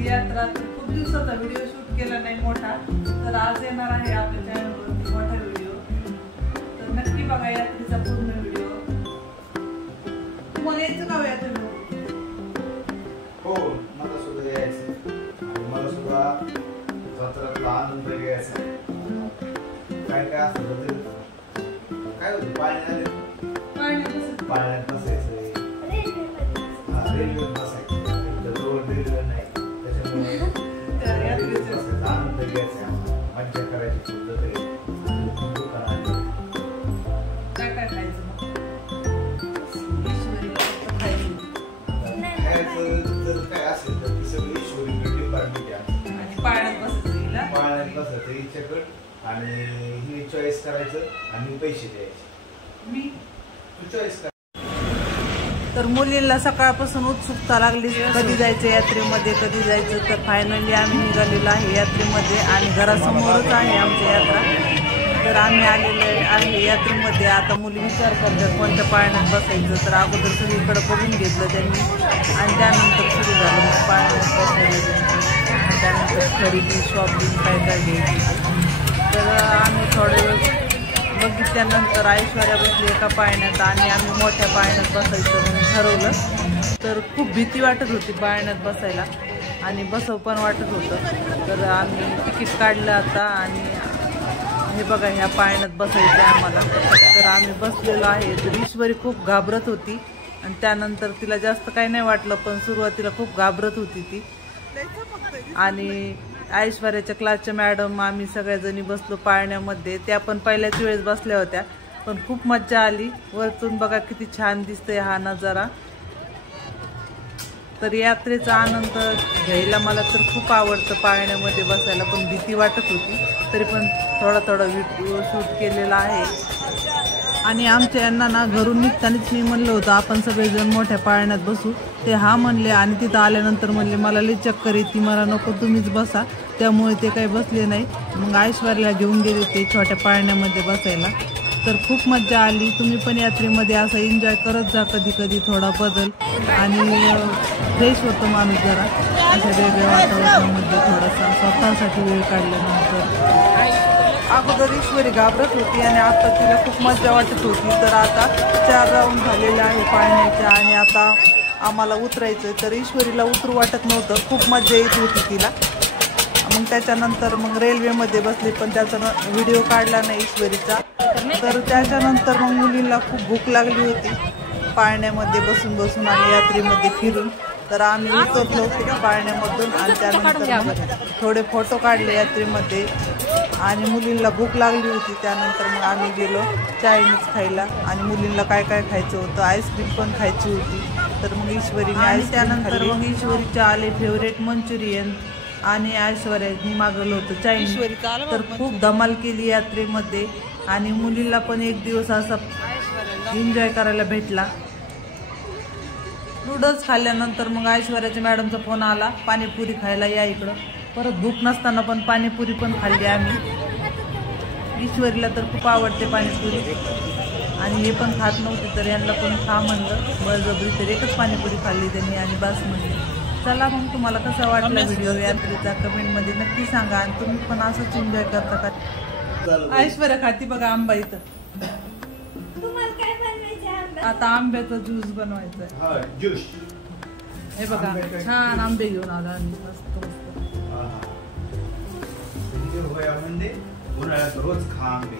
ही यात्रा खूप दिवसाचा व्हिडिओ शूट केला नाही मोठा, तर आज येणार आहे आपल्या चॅनलवर मोठा व्हिडिओ. तर नक्की बघा यात्रेचा पूर्ण व्हिडिओ. तुम्हाला यायचं का यात्रेला? हो, मला सुद्धा यायचं. मला सुद्धा जत्रातला आनंद घ्यायचा. काय काय असतं काय होतं पाण्यात बसायचं, रेल्वेत बसायचं, रेल्वे नाही त्याच्यामुळे आनंद घ्यायचा, मज्जा करायची. काय काय खायचं जर काय असेल तर ती सगळी ईश्वरी डिपार्टमेंट आहे. आणि पाण्यात बसायचं हिच्याकडे आणि ही चॉईस करायचं आणि पैसे द्यायचे. मी तू चॉईस कर. तर मुलींना सकाळपासून उत्सुकता लागली कधी जायचं यात्रेमध्ये, कधी जायचं. तर फायनली आम्ही निघालेलो आहे यात्रेमध्ये आणि घरासमोरच आहे आमची यात्रा. तर आम्ही आलेलो आहे यात्रेमध्ये. आता मुली विचार करतात कोणत्या पाळण्यात बसायचं. तर अगोदर सगळीकडे बघून घेतलं त्यांनी आणि त्यानंतर सुरू झालं मग पाळण्यात बसायला. त्यानंतर खरेदी शॉपिंग काय काय घ्यायची. तर आम्ही थोडे वेळ बघितल्यानंतर ऐश्वर्या बसली एका पाळण्यात आणि आम्ही मोठ्या पाळण्यात बसायचं म्हणून ठरवलं. तर खूप भीती वाटत होती पाळण्यात बसायला आणि बसव पण वाटत होतं. तर आम्ही तिकीट काढलं आता आणि हे बघा ह्या पाळण्यात बसायचं आम्हाला. तर आम्ही बसलेलो आहे. तर ईश्वरी खूप घाबरत होती आणि त्यानंतर तिला जास्त काही नाही वाटलं, पण सुरुवातीला खूप घाबरत होती ती. आणि ऐश्वर्याच्या क्लासच्या मॅडम आम्ही सगळ्याजणी बसलो पाळण्यामध्ये. त्या पण पहिल्याच वेळेस बसल्या होत्या, पण खूप मज्जा आली. वरतून बघा किती छान दिसतंय हा नजारा. तर यात्रेचा आनंद घ्यायला मला तर खूप आवडतं पाळण्यामध्ये बसायला, पण भीती वाटत होती. तरी पण थोडा व्हिडिओ शूट केलेला आहे. आणि आमच्या यांना ना घरून निघतानाच मी म्हणलं होतं आपण सगळेजण मोठ्या पाळण्यात बसू. ते हा म्हणले आणि तिथं आल्यानंतर म्हणले मला लई चक्कर येते, मला नको तुम्हीच बसा. त्यामुळे ते काही बसले नाही. मग ऐश्वर्याला घेऊन गेले ते छोट्या पाळण्यामध्ये बसायला. तर खूप मज्जा आली. तुम्ही पण यात्रेमध्ये असं एन्जॉय करत जा कधी कधी, थोडा बदल आणि फ्रेश होतो माणूस जरा अशा वेगळ्या वातावरणामध्ये थोडासा स्वतःसाठी वेळ काढल्यानंतर. अगोदर ईश्वरी घाबरत होती आणि आता तिला खूप मज्जा वाटत होती. तर आता 4 राऊंड झालेले आहे पाळण्याच्या आणि आता आम्हाला उतरायचं. तर ईश्वरीला उतरू वाटत नव्हतं, खूप मज्जा येत होती तिला. मग त्याच्यानंतर मग रेल्वेमध्ये बसली, पण त्याचा व्हिडिओ काढला नाही ईश्वरीचा. तर त्याच्यानंतर मग मुलींना खूप भूक लागली होती पाळण्यामध्ये बसून बसून आणि यात्रेमध्ये फिरून. तर आम्ही उतरलो पाळण्यामधून आणि त्यानंतर थोडे फोटो काढले यात्रेमध्ये आणि मुलींना भूक लागली होती. त्यानंतर मग आम्ही गेलो चायनीज खायला आणि मुलींना काय काय खायचं होतं, आईस्क्रीम पण खायची होती. तर मग ईश्वरीने आणि त्यानंतर मग ईश्वरीच्या आले फेवरेट मंचुरियन आणि ऐश्वर्याने मागवलं होतं चायनीज. तर खूप धमाल केली यात्रेमध्ये आणि मुलींना पण एक दिवस असा एन्जॉय करायला भेटला. नूडल्स खाल्ल्यानंतर मग ऐश्वर्याच्या मॅडमचा फोन आला पाणीपुरी खायला या इकडं. परत भूक नसताना पण पाणीपुरी पण खाल्ली आम्ही. ईश्वरीला तर खूप आवडते पाणीपुरी आणि हे पण खात नव्हते, तर यांना पण खा म्हणलं बळजबरी. तर एकच पाणीपुरी खाल्ली त्यांनी आणि बस म्हणली. चला मग तुम्हाला कसा वाटला व्हिडिओ यात्रेचा कमेंटमध्ये नक्की सांगा. आणि तुम्ही पण असंच एन्जॉय करता का? ऐश्वर्या खाती बघा आंबा इथं. आता आंब्याचा ज्यूस बनवायचा आहे. हे बघा छान आंबे घेऊन आला मस्त मस्त. उन्हाळ्यात रोज खा आंबे.